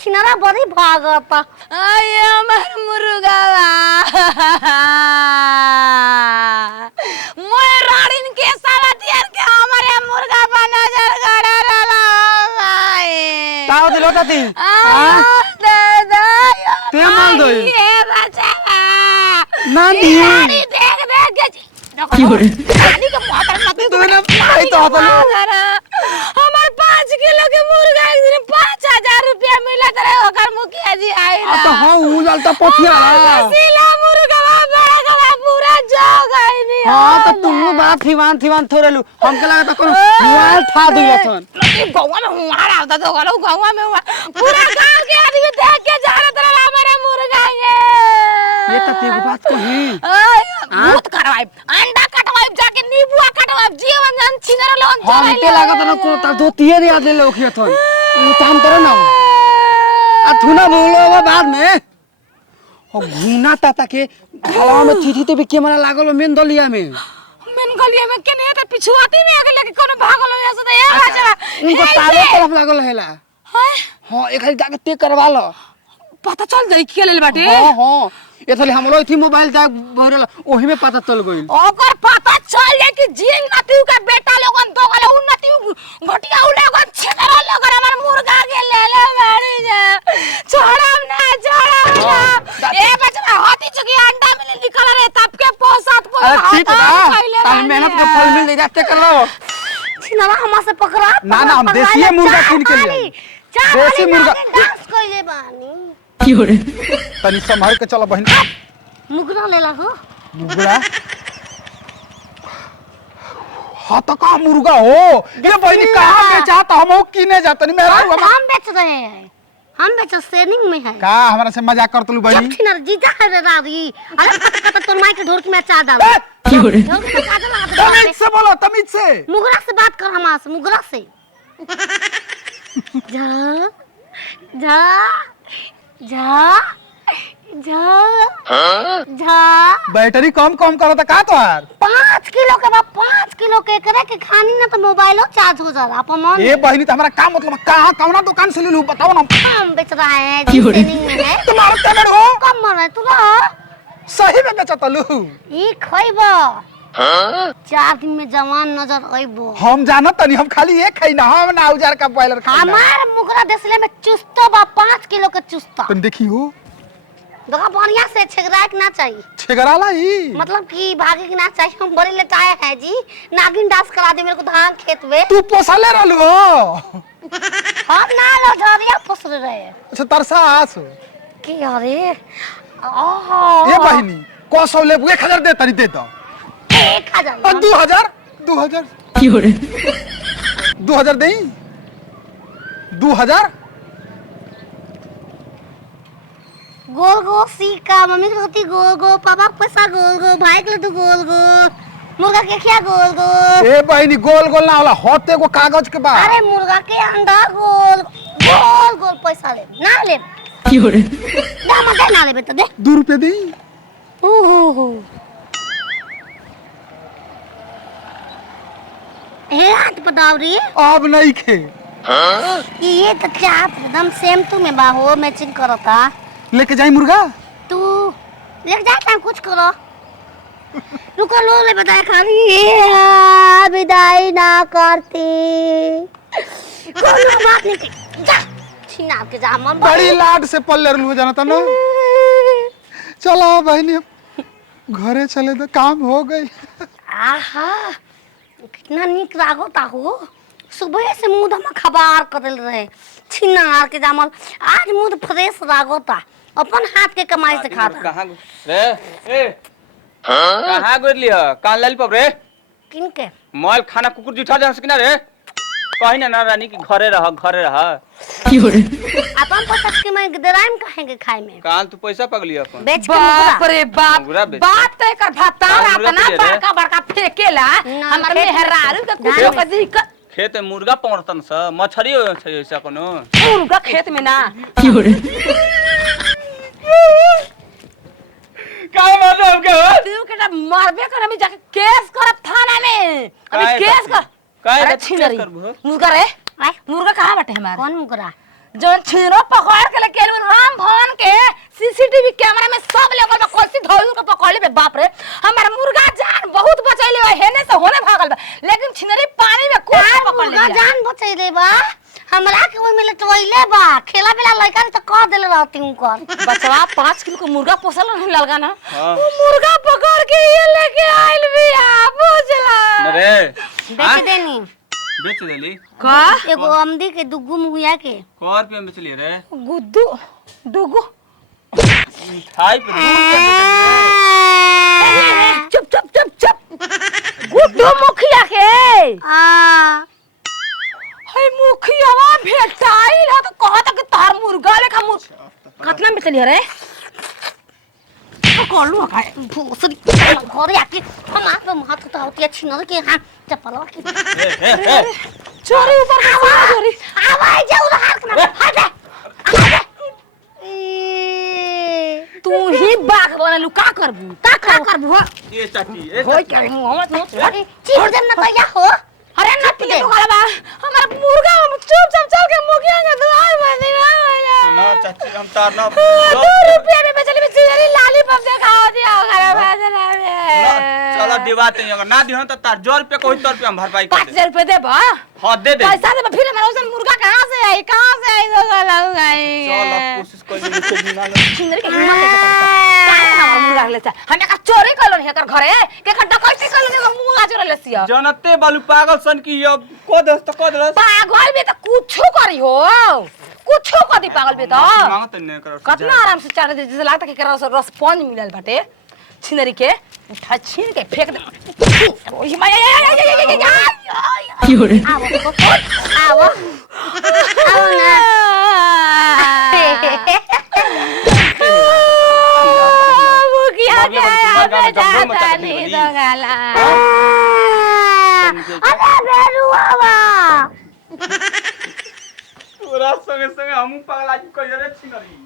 छिनरा बड़ी भागता आये हमर मुर्गा मैं राड़ीन के साला दियर के हमारे मुर्गा पर नजर गड़ा रहा ताव दिलोटा ती दादा ते माल दो ये बचावा ना दी देख देख के की हो रे रानी के मोटर मत तू ना भाई तो होता हमार 5 किलो के मुर्गा एक दिन 5000 रुपया मिलत रहे ओकर मुखिया जी आई आ तो हां उ जलता पथिया सिला मुर्गा बड़ा गला पूरा जग आई नहीं हां तो तू बात थीवान थोरेलू हमके लगा तो कोनो मोबाइल ठा दिया थन ये गौवा में हुआ आवता तो गलो गौवा में हुआ पूरा गांव के आदमी देख के जा रहा था हमारा मुर्गा ये तो तेरी बात कही भूत करवाई अंडा कटवाई जाके नींबुआ कटवाई जीवन जन छिनर लोन हम ते लागत न को ता दो तीन याद ले लोखिया थन उ काम करो ना आ थुना बोलो बाद में ओ घूना ताता के घालवा में थी ते भी कैमरा लागल मेन दलिया में मेन गलिया में केने त पिछुआती में आगे लेके कोनो भागल हो से ए बाजा उनको तारे तरफ लागल हैला हां एक हरी जाके ते करवा लो पता चल जाई के लेल बाटे हां एथले हमरो इथी मोबाइल जा भरल ओही में पता चल गइल ओकर पता चल जाए कि जीन नतीउ का बेटा लोगन तो गले उन नतीउ घटिया उ लोगन छिनरा लोगन हमर मुर्गा के ले ले मारी जा छोड़म ना ए बचवा हाथी चुकी अंडा में निकल रे तब के पोसात को ठीक बा ताल मेहनत के फल मिल जाते कर लो छिनरा हमरा से पकड़ा ना ना हम देसी मुर्गा किन के लिए देसी मुर्गा डांस कइले बानी की हो रे तनी संभाल के चलो बहन मुगरा लेला हो मुर्गा हां तो का मुर्गा हो ये बहनी कहां बेचाता हम किने जातनी मेरा हम बेच रहे हैं हम बेच सेलिंग में है का हमरा से मजाक करतलू बहनी छिनर जीजा है रे रावी अरे पता तोर माई के ढोर के मैं चा डाल की हो रे ढोर के काजल लगा तमीज से बोलो तमीज से मुगरा से बात कर हमरा से मुगरा से जा जा जा जा जा बैटरी कम करता का तोहार 5 किलो के बाद 5 किलो के करे के खानी ना तो मोबाइलो चार्ज हो जाला अपन मन ए बहनी तो हमारा का मतलब कहां कौना दुकान से ले लूं बताओ ना हम बेच रहा है सेलिंग में है तुम्हारा क्या हो कम मन है तू सही में बेचता लू ई खइबो 4 दिन में जवान नजर आइबो हम जानत तनी हम खाली एक खाई ना हम ना औजार का बॉयलर खाई हमार मुगरा देसले में चुस्ता बा 5 किलो के चुस्ता तुम देखी हो देखा बढ़िया से छेगरा के ना चाहिए छेगराला ही मतलब कि भागे के ना चाहिए हम बड़ी लेटाए हैं जी नागिन डांस करा दे मेरे को धान खेत में तू पोसले रहलू हो हम ना लो झरिया फसले रहे अच्छा तरसा आस की अरे ओहो ए बहनी को सौ ले 1000 दे तनी दे दो 1000 2000 की हो रे 2000 देई 2000 गोल गोल सीका मम्मी के रोटी गोल गोल पापा के पैसा गोल गोल भाई के लड्डू गोल गोल मुर्गा के खिया गोल गोल ए बहनी गोल गोल ना होला होते को कागज के बा अरे मुर्गा के अंडा गोल गोल गोल पैसा ले ना ले की हो रे दाम दे ना ले तो दे 2 रुपए दे ओहो हे हाथ बताओ रे अब नहीं खे ये तो चाप एकदम सेम तू में बाहो मैचिंग करता लेके जाई मुर्गा तू लेके जाता कुछ करो रुको लो ले बताए खाली विदाई ना करती कोनो बात नहीं जा छीना आपके जा मन बड़ी लाड से पल्ले रहलू जानता ना चलो बहनी घरे चले तो काम हो गई आहा कितना नीक लागता हो सुबह से मुंह हम खबार करल रहे छिनार के जामल आज मुंह फ्रेश लागता अपन हाथ के कमाई से खाता कहां रे ए कहां गोरलिया कान लाल पब रे किन के मोल खाना कुकुर जुठा जा सकिना रे कहि ना रानी की घरे रह की हो रे अपन पसंद के मैं दराम कहेंगे खाए में कान तू पैसा पगलिया अपन बेच के बाप रे बाप मुर्गा बेच बात तो एकर भतार मुर्गा अपना बेच रे। बड़का बड़का फेकेला हमर मेहरारू के कुछ ना। के दिक्कत खेत में मुर्गा पौड़तन स मछरी हो छै ऐसा कोनो मुर्गा खेत में ना की हो रे का मतलब के हो तू के मरबे कर हम जाके केस करब थाना में अभी काहे केस कर काहे अरे केस छिनरी करबो? मुर्गा रे मुर्गा कहां बाटे हमार कौन मुकरा जो छिरो पकड़ के लेके राम भवन के सीसीटीवी कैमरा में सब लोग में कोसी धोल के पकड़ ले बाप रे हमारा मुर्गा जान बहुत बचैले हेने से होने भागल बा लेकिन छिनरी पानी में कोई पकड़ ले जान बचैले बा हमरा के ओइ में लटवैले बा खेला बेला लइका त कह देले रहती उनकर बचवा 5 किलो के मुर्गा पोसल रह ललगा ना वो मुर्गा पकड़ के ये लेके आइल बिया बुझला अरे बेच देनी बेच देली का एगो अमदी के दुगु मुगिया के क रुपया में बेचली रे गुद्दू दुगु मिठाई पे चुप चुप चुप चुप गुड्डू मुखिया के आ हाय मुखियावा भेटाइल ह त कहत कि तार मुर्गा लेखा कितना में चली रे कोलू का भूसरी घरे आके हम आप हाथ तो होती अच्छी न के हां चपलवा के चोरी ऊपर का चोरी आवाज जाऊ हाथ ना हट तू ही बाघ बनलू का करबू ये चाची ए होय के हम अरे चीर देम ना कहिया हो अरे न पीले तो गलबा हमारा मुर्गा हम चुपचाप चल के मुखिया के दुआर में देना ना चाची हम तार ना 2 रुपया में बेचली में चिड़ी लॉलीपॉप दे खाओ दिया घर बाजला में चलो दिवाते अगर ना दिहन त तार 2 रुपया कोई 100 रुपया हम भरपाई कर 5000 रुपए दे बा हां दे दे पैसा दे फिर मेरा उसन मुर्गा कहां से आई तो गला गई चल अब कोशिश कर मुझे बिना ले सुंदर के हिम्मत काहे हमर मुर्गा ले हम का चोरी कइलो हेकर घरे के का डकैती कइलो ने मुर्गा चोरा लेसिया जनते बालू पागल सन की ये को दस त को दस पागल भी तो कुछो करी हो कुछो कदी पागल भी तो मांगत नहीं कर कितना आराम से चाट दे जैसे लगता कि करा रस पंज मिलल बाटे छिनरी के उठा छीन के फेंक दे ओही माया क्यों रे आओ आओ ना वो क्या क्या जाता नहीं तो गाला अरे बेरुआवा तोरा संगे संगे हमू पागल आज कोई रे छिनरी